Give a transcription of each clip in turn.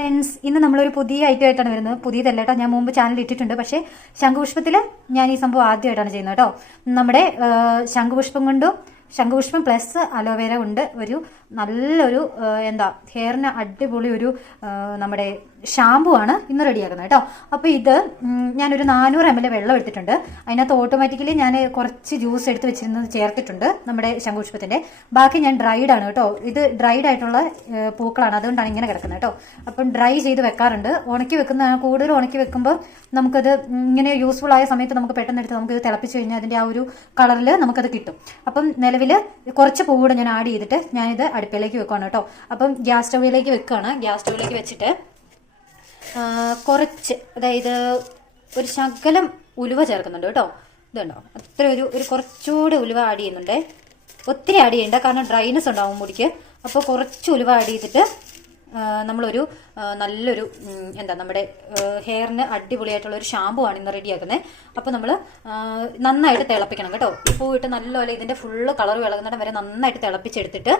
Friends, ഇന്ന് നമ്മളൊരു പുതിയ ഐറ്റം ആയിട്ടാണ് വരുന്നത്. പുതിയതല്ല കേട്ടോ, ഞാൻ മുമ്പ് ചാനൽ ഇട്ടിട്ടുണ്ട്. പക്ഷേ ശംഖുപുഷ്പത്തിൽ ഞാൻ ഈ സംഭവം ആദ്യമായിട്ടാണ് ചെയ്യുന്നത് കേട്ടോ. നമ്മുടെ ശംഖുപുഷ്പം കൊണ്ടും ശംഖുപുഷ്പം പ്ലസ് അലോവേര കൊണ്ട് ഒരു നല്ലൊരു ഹെയറിന് അടിപൊളി ഒരു നമ്മുടെ ഷാമ്പു ആണ് ഇന്ന് റെഡിയാക്കുന്നത് കേട്ടോ. അപ്പോൾ ഇത് ഞാനൊരു 400 ml വെള്ളം എടുത്തിട്ടുണ്ട്. അതിനകത്ത് ഓട്ടോമാറ്റിക്കലി ഞാൻ കുറച്ച് ജ്യൂസ് എടുത്ത് വെച്ചിരുന്നത് ചേർത്തിട്ടുണ്ട് നമ്മുടെ ശംഖുപുഷ്പത്തിന്റെ. ബാക്കി ഞാൻ ഡ്രൈഡ് ആണ് കേട്ടോ. ഇത് ഡ്രൈഡ് ആയിട്ടുള്ള പൂക്കളാണ്, അതുകൊണ്ടാണ് ഇങ്ങനെ കിടക്കുന്നത് കേട്ടോ. അപ്പം ഡ്രൈ ചെയ്ത് വെക്കാറുണ്ട്. ഉണക്കി വെക്കുന്ന കൂടുതൽ ഉണക്കി വെക്കുമ്പോൾ നമുക്കത് ഇങ്ങനെ യൂസ്ഫുൾ ആയ സമയത്ത് നമുക്ക് പെട്ടെന്ന് എടുത്ത് നമുക്കിത് തിളപ്പിച്ച് കഴിഞ്ഞാൽ അതിന്റെ ആ ഒരു കളറിൽ നമുക്കത് കിട്ടും. അപ്പം നിലവിൽ കുറച്ച് പൂ കൂടെ ഞാൻ ആഡ് ചെയ്തിട്ട് ഞാനിത് അടുപ്പിലേക്ക് വെക്കുകയാണ് കേട്ടോ. അപ്പം ഗ്യാസ് സ്റ്റൗവിലേക്ക് വെക്കുകയാണ്. ഗ്യാസ് സ്റ്റൗവിലേക്ക് വെച്ചിട്ട് കുറച്ച്, അതായത് ഒരു ശകലം ഉലുവ ചേർക്കുന്നുണ്ട് കേട്ടോ. ഇതുണ്ടോ, അത്ര ഒരു കുറച്ചുകൂടെ ഉലുവ ആഡ് ചെയ്യുന്നുണ്ട്. ഒത്തിരി ആഡ് ചെയ്യണ്ട, കാരണം ഡ്രൈനെസ് ഉണ്ടാവും മുടിക്ക്. അപ്പോൾ കുറച്ച് ഉലുവ ആഡ് ചെയ്തിട്ട് നമ്മളൊരു നല്ലൊരു നമ്മുടെ ഹെയറിന് അടിപൊളിയായിട്ടുള്ള ഒരു ഷാമ്പു ആണ് ഇന്ന് റെഡിയാക്കുന്നത്. അപ്പോൾ നമ്മൾ നന്നായിട്ട് തിളപ്പിക്കണം കേട്ടോ. ഈ പൂവിട്ട് നല്ലപോലെ ഇതിൻ്റെ ഫുള്ള് കളർ വിളകുന്നിടം വരെ നന്നായിട്ട് തിളപ്പിച്ചെടുത്തിട്ട്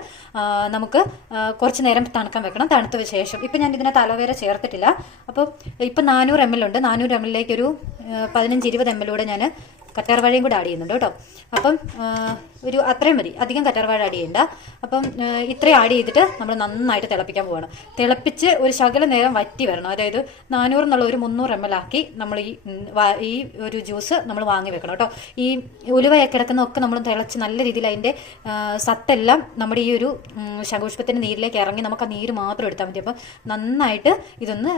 നമുക്ക് കുറച്ച് നേരം തണുക്കാൻ വെക്കണം. തണുത്ത ശേഷം ഇപ്പം ഞാൻ ഇതിനകത്ത് അലോവേര ചേർത്തിട്ടില്ല. അപ്പോൾ ഇപ്പം 400 ml ഉണ്ട്. 400 ml ഒരു 15-20 ml കൂടെ ഞാൻ കറ്റാർവാഴയും കൂടെ ആഡ് ചെയ്യുന്നുണ്ട് കേട്ടോ. അപ്പം ഒരു അത്രയും മതി, അധികം കറ്റാർവാഴ ആഡ് ചെയ്യണ്ട. അപ്പം ഇത്രയും ആഡ് ചെയ്തിട്ട് നമ്മൾ നന്നായിട്ട് തിളപ്പിക്കാൻ പോവാണ്. തിളപ്പിച്ച് ഒരു ശകല നേരം വറ്റി വരണം. അതായത് 400 എന്നുള്ള ഒരു 300 ml ആക്കി നമ്മൾ ഈ ഒരു ജ്യൂസ് നമ്മൾ വാങ്ങി വെക്കണം കേട്ടോ. ഈ ഉലുവയൊക്കെ കിടക്കുന്നതൊക്കെ നമ്മൾ തിളച്ച് നല്ല രീതിയിൽ അതിൻ്റെ സത്തെല്ലാം നമ്മുടെ ഈ ഒരു ശംഖുപുഷ്പത്തിൻ്റെ നീരിലേക്ക് ഇറങ്ങി നമുക്ക് ആ നീര് മാത്രം എടുത്താൽ മതി. അപ്പം നന്നായിട്ട് ഇതൊന്ന്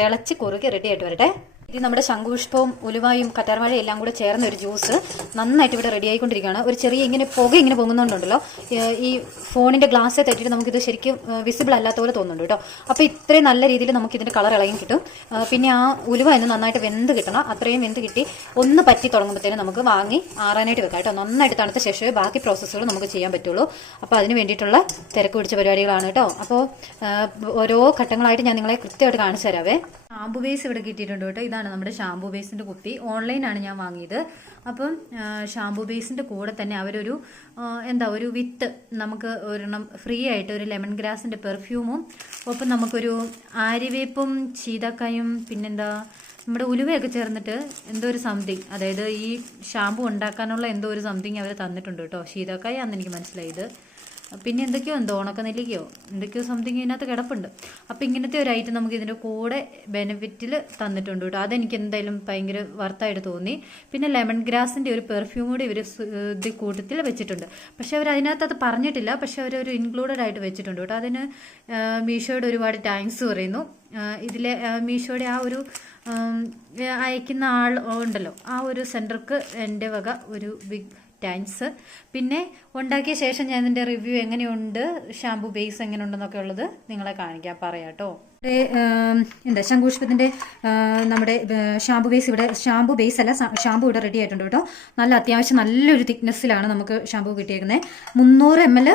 തിളച്ച് കുറുകി റെഡി ആയിട്ട് വരട്ടെ. ഇത് നമ്മുടെ ശംഖുപുഷ്പവും ഉലുവായും കറ്റാർവാഴയും എല്ലാം കൂടെ ചേർന്ന ഒരു ജ്യൂസ് നന്നായിട്ട് ഇവിടെ റെഡി ആയിക്കൊണ്ടിരിക്കുകയാണ്. ഒരു ചെറിയ ഇങ്ങനെ പുക ഇങ്ങനെ പൊങ്ങുന്നുണ്ടല്ലോ, ഈ ഫോണിൻ്റെ ഗ്ലാസ്സിൽ തട്ടിയിട്ട് നമുക്കിത് ശരിക്കും വിസിബിൾ അല്ലാത്ത പോലെ തോന്നുന്നുണ്ട് കേട്ടോ. അപ്പോൾ ഇത്രയും നല്ല രീതിയിൽ നമുക്കിതിൻ്റെ കളർ ഇളകി കിട്ടും. പിന്നെ ആ ഉലുവ എന്ന് നന്നായിട്ട് വെന്ത് കിട്ടണം. അത്രയും വെന്ത് കിട്ടി ഒന്ന് പറ്റി തുടങ്ങുമ്പോഴത്തേനും നമുക്ക് വാങ്ങി ആറാനായിട്ട് വെക്കാം കേട്ടോ. നന്നായിട്ട് തണുത്ത ശേഷമേ ബാക്കി പ്രോസസ്സുകൾ നമുക്ക് ചെയ്യാൻ പറ്റുള്ളൂ. അപ്പോൾ അതിന് വേണ്ടിയിട്ടുള്ള തിരക്ക് പിടിച്ച പരിപാടികളാണ് കേട്ടോ. അപ്പോൾ ഓരോ ഘട്ടങ്ങളായിട്ട് ഞാൻ നിങ്ങളെ കൃത്യമായിട്ട് കാണിച്ചു തരാവേ. ഷാമ്പു ബേസ് ഇവിടെ കിട്ടിയിട്ടുണ്ട് കേട്ടോ. ഇതാണ് നമ്മുടെ ഷാമ്പു ബേസിൻ്റെ കുപ്പി. ഓൺലൈനാണ് ഞാൻ വാങ്ങിയത്. അപ്പം ഷാമ്പു ബേസിൻ്റെ കൂടെ തന്നെ അവരൊരു ഒരു വിത്ത് നമുക്ക് ഒരെണ്ണം ഫ്രീ ആയിട്ട് ഒരു ലെമൺ ഗ്രാസിൻ്റെ പെർഫ്യൂമും ഒപ്പം നമുക്കൊരു ആര്യവേപ്പും ചീതക്കായും നമ്മുടെ ഉലുവയൊക്കെ ചേർന്നിട്ട് എന്തോ ഒരു സംതിങ്, അതായത് ഈ ഷാമ്പു ഉണ്ടാക്കാനുള്ള എന്തോ ഒരു സംതിങ് അവർ തന്നിട്ടുണ്ട് കേട്ടോ. ശീതക്കായ ആണെന്ന് എനിക്ക് മനസ്സിലായത്. പിന്നെ എന്തൊക്കെയോ ഉണക്കനെല്ലിക്കയോ എന്തൊക്കെയോ സംതിങ് ഇതിനകത്ത് കിടപ്പുണ്ട്. അപ്പോൾ ഇങ്ങനത്തെ ഒരു ഐറ്റം നമുക്ക് ഇതിൻ്റെ കൂടെ ബെനിഫിറ്റിൽ തന്നിട്ടുണ്ട് കേട്ടോ. അതെനിക്ക് എന്തായാലും ഭയങ്കര വർത്തായിട്ട് തോന്നി. പിന്നെ ലെമൺ ഗ്രാസിൻ്റെ ഒരു പെർഫ്യൂം കൂടി ഇവർ ഇത് കൂട്ടത്തിൽ വെച്ചിട്ടുണ്ട്. പക്ഷേ അവർ അതിനകത്ത് അത് പറഞ്ഞിട്ടില്ല, പക്ഷെ അവരൊരു ഇൻക്ലൂഡഡ് ആയിട്ട് വെച്ചിട്ടുണ്ട് കേട്ടോ. അതിന് മീഷോയുടെ ഒരുപാട് താങ്ക്സ് പറയുന്നു. ഇതിലെ മീഷോയുടെ ആ ഒരു അയക്കുന്ന ആൾ ഉണ്ടല്ലോ, ആ ഒരു സെൻറ്റർക്ക് എൻ്റെ വക ഒരു ബിഗ് താങ്ക്സ്. പിന്നെ ഉണ്ടാക്കിയ ശേഷം ഞാൻ ഇതിൻ്റെ റിവ്യൂ എങ്ങനെയുണ്ട്, ഷാമ്പു ബേസ് എങ്ങനെയുണ്ടെന്നൊക്കെ ഉള്ളത് നിങ്ങളെ പറയാം കേട്ടോ. ശംഖുപുഷ്പത്തിൻ്റെ നമ്മുടെ ഷാമ്പു ബേസ് അല്ല, ഷാമ്പു ഇവിടെ റെഡി ആയിട്ടുണ്ട് കേട്ടോ. നല്ല അത്യാവശ്യം നല്ലൊരു തിക്നെസ്സിലാണ് നമുക്ക് ഷാമ്പു കിട്ടിയേക്കുന്നത്. 300 ml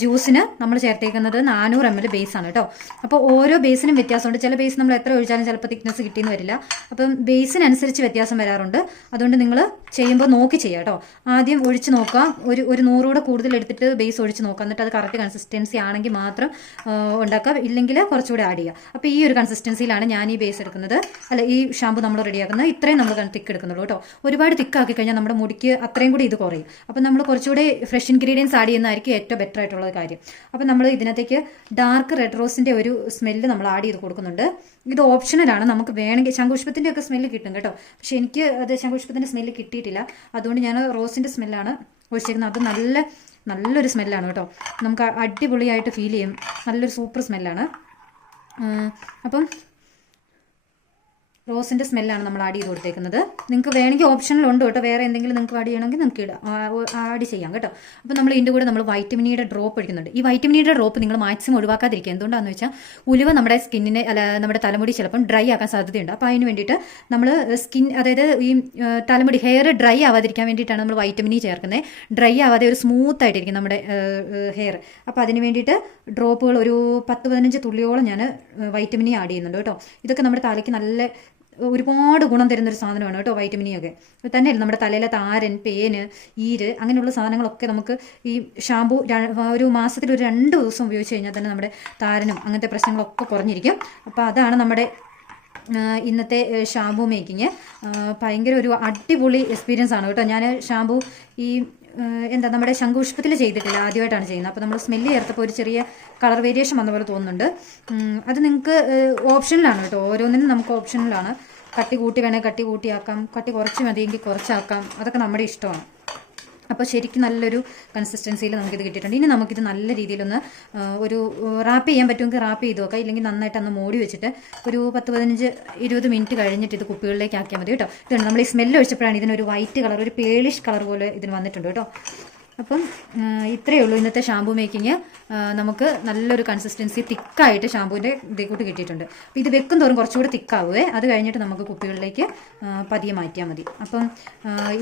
ജ്യൂസിന് നമ്മൾ ചേർത്തേക്കുന്നത് 400 ml ബേസാണ് കേട്ടോ. അപ്പോൾ ഓരോ ബേസിനും വ്യത്യാസമുണ്ട്. ചില ബേസ് നമ്മൾ എത്ര ഒഴിച്ചാലും ചിലപ്പോൾ തിക്നെസ് കിട്ടിയെന്ന് വരില്ല. അപ്പം ബേസിനനുസരിച്ച് വ്യത്യാസം വരാറുണ്ട്. അതുകൊണ്ട് നിങ്ങൾ ചെയ്യുമ്പോൾ നോക്കി ചെയ്യുക കേട്ടോ. ആദ്യം ഒഴിച്ച് നോക്കുക, ഒരു 100 കൂടെ കൂടുതൽ എടുത്തിട്ട് ബേസ് ഒഴിച്ച് നോക്കുക. എന്നിട്ട് അത് കറക്റ്റ് കൺസിസ്റ്റൻസി ആണെങ്കിൽ മാത്രം ഉണ്ടാക്കുക, ഇല്ലെങ്കിൽ കുറച്ചുകൂടെ ആഡ് ചെയ്യുക. അപ്പോൾ ഈ ഒരു കൺസിസ്റ്റൻസിയിലാണ് ഞാൻ ഈ ബേസ് എടുക്കുന്നത്, ഈ ഷാമ്പു നമ്മൾ റെഡിയാക്കുന്നത്. ഇത്രയും നമ്മൾ തിക്ക് എടുക്കുന്നുള്ളൂ കേട്ടോ. ഒരുപാട് തിക്കാക്കി കഴിഞ്ഞാൽ നമ്മുടെ മുടിക്ക് അത്രയും കൂടി ഇത് കുറയും. അപ്പോൾ നമ്മൾ കുറച്ചുകൂടെ ഫ്രഷ് ഇൻഗ്രീഡിയൻസ് ആഡ് ചെയ്യുന്നതായിരിക്കും ഏറ്റവും ബെറ്റർ ആയിട്ടുള്ള കാര്യം. അപ്പോൾ നമ്മൾ ഇതിനകത്തേക്ക് ഡാർക്ക് റെഡ് റോസിൻ്റെ ഒരു സ്മെല്ല് നമ്മൾ ആഡ് ചെയ്ത് കൊടുക്കുന്നുണ്ട്. ഇത് ഓപ്ഷണലാണ്, നമുക്ക് വേണമെങ്കിൽ. ശംഖുപുഷ്പത്തിൻ്റെ ഒക്കെ സ്മെല്ല് കിട്ടും കേട്ടോ, പക്ഷെ എനിക്ക് അത് ശംഖുപുഷ്പത്തിൻ്റെ സ്മെല്ല് കിട്ടിയിട്ടില്ല. അതുകൊണ്ട് ഞാൻ റോസിൻ്റെ സ്മെല്ലാണ് ഒഴിച്ചേക്കുന്നത്. അത് നല്ലൊരു സ്മെല്ലാണ് കേട്ടോ. നമുക്ക് അടിപൊളിയായിട്ട് ഫീൽ ചെയ്യും. നല്ലൊരു സൂപ്പർ സ്മെല്ലാണ്. അപ്പം റോസിൻ്റെ സ്മെല്ലാണ് നമ്മൾ ആഡ് ചെയ്ത് കൊടുത്തേക്കുന്നത്. നിങ്ങൾക്ക് വേണമെങ്കിൽ ഓപ്ഷനിൽ ഉണ്ട് കേട്ടോ, വേറെ എന്തെങ്കിലും നിങ്ങൾക്ക് ആഡ് ചെയ്യണമെങ്കിൽ നിങ്ങൾക്ക് ആഡ് ചെയ്യാം കേട്ടോ. അപ്പോൾ നമ്മൾ ഇതിൻ്റെ കൂടെ നമ്മൾ വൈറ്റമിനിയുടെ ഡ്രോപ്പ് ഒഴിക്കുന്നുണ്ട്. ഈ വൈറ്റമിനിയുടെ ഡ്രോപ്പ് നിങ്ങൾ മാക്സിമം ഒഴിവാക്കാതിരിക്കുക. എന്തുകൊണ്ടാണെന്ന് വെച്ചാൽ ഉലുവ നമ്മുടെ സ്കിന്നിനെ നമ്മുടെ തലമുടി ചിലപ്പം ഡ്രൈ ആക്കാൻ സാധ്യതയുണ്ട്. അപ്പോൾ അതിന് വേണ്ടിയിട്ട് നമ്മൾ അതായത് ഈ തലമുടി ഹെയർ ഡ്രൈ ആവാതിരിക്കാൻ വേണ്ടിയിട്ടാണ് നമ്മൾ വൈറ്റമിനി ചേർക്കുന്നത്. ഡ്രൈ ആവാതെ ഒരു സ്മൂത്ത് ആയിട്ടിരിക്കും നമ്മുടെ ഹെയർ. അപ്പോൾ അതിന് വേണ്ടിയിട്ട് ഡ്രോപ്പുകൾ ഒരു 10-15 തുള്ളിയോളം ഞാൻ വൈറ്റമിനി ആഡ് ചെയ്യുന്നുണ്ട് കേട്ടോ. ഇതൊക്കെ നമ്മുടെ തലയ്ക്ക് നല്ല ഒരുപാട് ഗുണം തരുന്നൊരു സാധനമാണ് കേട്ടോ വൈറ്റമിൻ ഇ ഒക്കെ. തന്നെയല്ല നമ്മുടെ തലയിലെ താരൻ, പേന്, ഈര് അങ്ങനെയുള്ള സാധനങ്ങളൊക്കെ നമുക്ക് ഈ ഷാമ്പു ഒരു മാസത്തിൽ ഒരു 2 ദിവസം ഉപയോഗിച്ച് കഴിഞ്ഞാൽ തന്നെ നമ്മുടെ താരനും അങ്ങനത്തെ പ്രശ്നങ്ങളൊക്കെ കുറഞ്ഞിരിക്കും. അപ്പോൾ അതാണ് നമ്മുടെ ഇന്നത്തെ ഷാമ്പു മേക്കിങ്. ഭയങ്കര ഒരു അടിപൊളി എക്സ്പീരിയൻസ് ആണ് കേട്ടോ. ഞാൻ ഷാമ്പു ഈ എന്താ നമ്മുടെ ശംഖുപുഷ്പത്തിൽ ചെയ്തിട്ടില്ല, ആദ്യമായിട്ടാണ് ചെയ്യുന്നത്. അപ്പോൾ നമ്മൾ സ്മെല്ല് ചേർത്തപ്പോൾ ഒരു ചെറിയ കളർ വേരിയേഷൻ വന്ന പോലെ തോന്നുന്നുണ്ട്. അത് നിങ്ങൾക്ക് ഓപ്ഷനിലാണ് കേട്ടോ, ഓരോന്നിനും നമുക്ക് ഓപ്ഷനിലാണ്. കട്ടി കൂട്ടി വേണേൽ കട്ടി കൂട്ടിയാക്കാം, കട്ടി കുറച്ച് മതിയെങ്കിൽ കുറച്ചാക്കാം, അതൊക്കെ നമ്മുടെ ഇഷ്ടമാണ്. അപ്പോൾ ശരിക്കും നല്ലൊരു കൺസിസ്റ്റൻസിയിൽ നമുക്കിത് കിട്ടിയിട്ടുണ്ട്. ഇനി നമുക്കിത് നല്ല രീതിയിലൊന്ന് ഒരു റാപ്പ് ചെയ്യാൻ പറ്റുമെങ്കിൽ റാപ്പ് ചെയ്ത് നോക്കാം, ഇല്ലെങ്കിൽ നന്നായിട്ട് അന്ന് മൂടി വെച്ചിട്ട് ഒരു 10-15-20 മിനിറ്റ് കഴിഞ്ഞിട്ട് ഇത് കുപ്പികളിലേക്ക് ആക്കിയാൽ മതി കേട്ടോ. ഇതുണ്ട് നമ്മൾ ഈ സ്മെല്ല് ഒഴിച്ചപ്പോഴാണ് ഇതിനൊരു വൈറ്റ് കളർ, ഒരു പേളിഷ് കളർ പോലെ ഇതിന് വന്നിട്ടുണ്ട് കേട്ടോ. അപ്പം ഇത്രയേ ഉള്ളൂ ഇന്നത്തെ ഷാമ്പു മേക്കിങ്. നമുക്ക് നല്ലൊരു കൺസിസ്റ്റൻസി തിക്കായിട്ട് ഷാമ്പൂവിൻ്റെ ഇതേ കൂട്ട് കിട്ടിയിട്ടുണ്ട്. അപ്പോൾ ഇത് വെക്കും തോറും കുറച്ചുകൂടി തിക്കാവുമേ. അത് കഴിഞ്ഞിട്ട് നമുക്ക് കുപ്പികളിലേക്ക് പതിയെ മാറ്റിയാൽ മതി. അപ്പം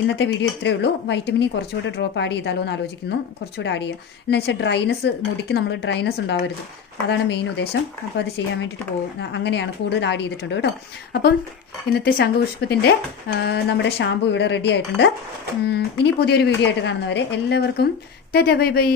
ഇന്നത്തെ വീഡിയോ ഇത്രയേ ഉള്ളൂ. വൈറ്റമിൻ ഇ കുറച്ചുകൂടി ഡ്രോപ്പ് ആഡ് ചെയ്താലോ എന്ന് ആലോചിക്കുന്നു. കുറച്ചുകൂടി ആഡ് ചെയ്യുക എന്ന് വെച്ചാൽ ഡ്രൈനസ്, മുടിക്ക് നമ്മൾ ഡ്രൈനസ് ഉണ്ടാവരുത്, അതാണ് മെയിൻ ഉദ്ദേശം. അപ്പോൾ അത് ചെയ്യാൻ വേണ്ടിയിട്ട് അങ്ങനെയാണ് കൂടുതൽ ആഡ് ചെയ്തിട്ടുണ്ട് കേട്ടോ. അപ്പം ഇന്നത്തെ ശംഖുപുഷ്പത്തിൻ്റെ നമ്മുടെ ഷാമ്പു ഇവിടെ റെഡി ആയിട്ടുണ്ട്. ഇനി പുതിയൊരു വീഡിയോ ആയിട്ട് കാണുന്നവരെ എല്ലാവർക്കും ടാറ്റാ ബൈ ബൈ.